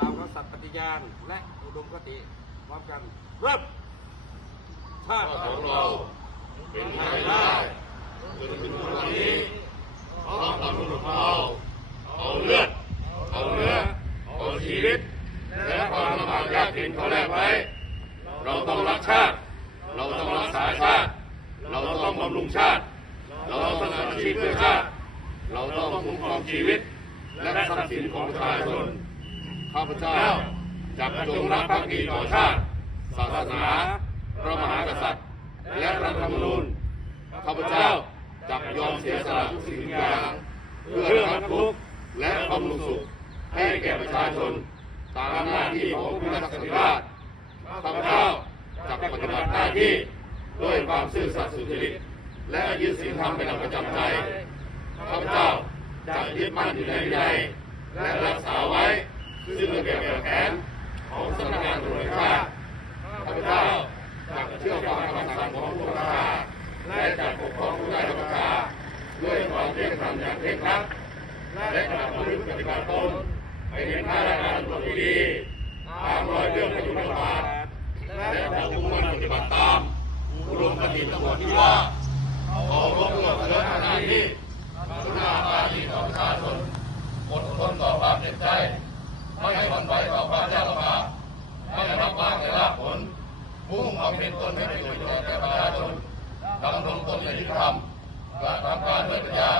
ตามสัตย์ปฏิญาณและอุดมคติพร้อมกันเริ่มชาติของเราเป็นไทยได้จนถึงวันนี้เพราะบรรพบุรุษของเราเอาเลือดเอาเนื้อเอาชีวิต และความลำบากยากเข็นเขาแลกไว้ เราต้องรักชาติ เราต้องรักษาชาติ เราต้องบำรุงชาติ เราต้องสละชีพเพื่อชาติ เราต้องคุ้มครองชีวิต และทรัพย์สินของประชาชน ข้าพเจ้าจะจงรักภักดีต่อชาติ ศาสนา พระมหากษัตริย์ และรัฐธรรมนูญข้าพเจ้าจะยอมเสียสละทุกสิ่งทุกอย่าง เพื่อรับทุกข์และบำรุงสุข ให้แก่ประชาชน ตามหน้าที่ของผู้รักษาธิราชข้าพเจ้าจะปฏิบัติหน้าที่ด้วยความซื่อสัตย์สุจริต และยึดศีลธรรมเป็นหลักประจำใจข้าพเจ้าจะยึดมั่นอยู่ในวินัยและรักษาไว้ ซึ่งระเบียบแผนของสำนักงานตำรวจชาติข้าพเจ้าจะเชื่อฟังคำสั่งของผู้บังคับบัญชาและจะปกครองผู้ใต้บังคับบัญชาด้วยความเที่ยงธรรมอย่างเคร่งครัดและจะประพฤติปฏิบัติตนเป็นข้าราชการตำรวจที่ดีตามรอยเรื่องพระยุทธบาทและจะมุ่งมั่นปฏิบัติตามอุดมคติตำรวจที่ว่าขอรบเพื่อเพื่อหน้าที่กรุณาปาณีต่อประชาชนอดทนต่อความเจ็บใจ หวั่นไหวต่อความยากลำบากไม่รับวางในลาภผลมุ่งเอาเป็นตนให้ประโยชน์แก่ประชาชนดำรงตนในยุติธรรมกระทำการด้วยปัญญา